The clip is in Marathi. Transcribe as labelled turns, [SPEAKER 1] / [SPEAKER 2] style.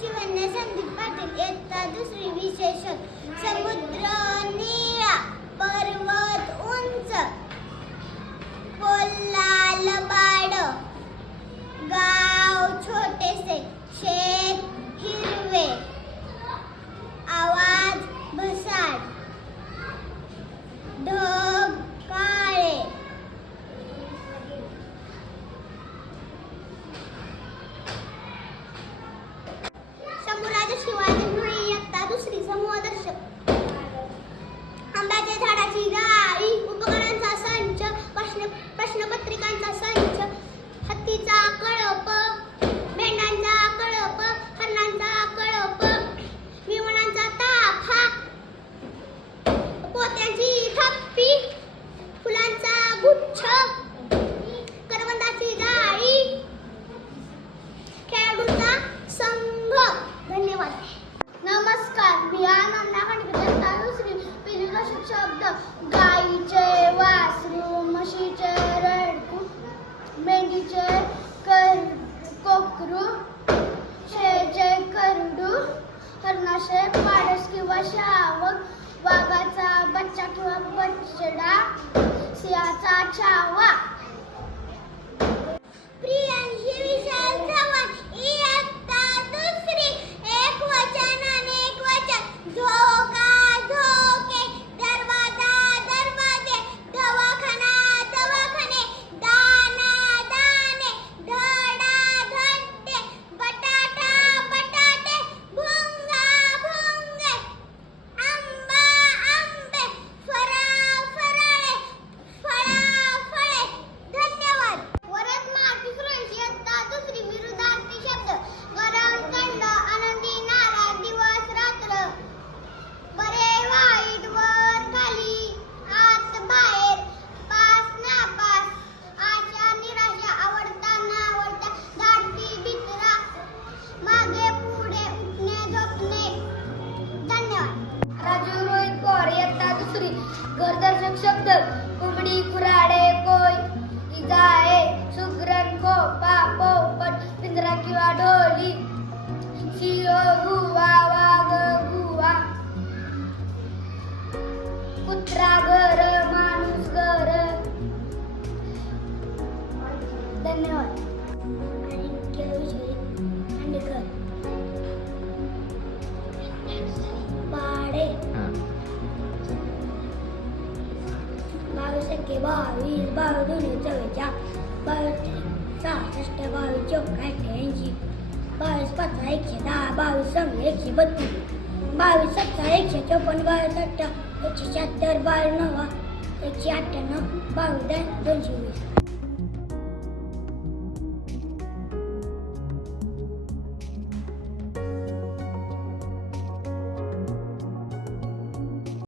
[SPEAKER 1] शिवण्या संदीप पाटील इयत्ता दुसरी विशेषण. समुद्र निळा पर्व शब्द गाईचे वासरू म्हशीचे रडकू मेंढीचे कर कोकरू शेचे करडू हरणाचे पाडस किंवा शावक वाघाचा बच्चा किंवा बचडा सिंहाचा छावा. गर्दर्शक शब्द.
[SPEAKER 2] कुंबडी
[SPEAKER 1] कुराडे एके बावीस वीस बावीस दोन्ही चव्वेचाळ बावीस सहासष्ट बावीस चौक अठ्ठ्याऐंशी बावीस पाचशे एकशे दहा बावीस सव्वीस एकशे बत्तीस. बावीस सत्तर एकशे चौपन्न बावीस अठ्ठा एकशे शहात्तर बावीस नव्वा एकशे अठ्ठ्याण्णव बावीस दोनशे वीस.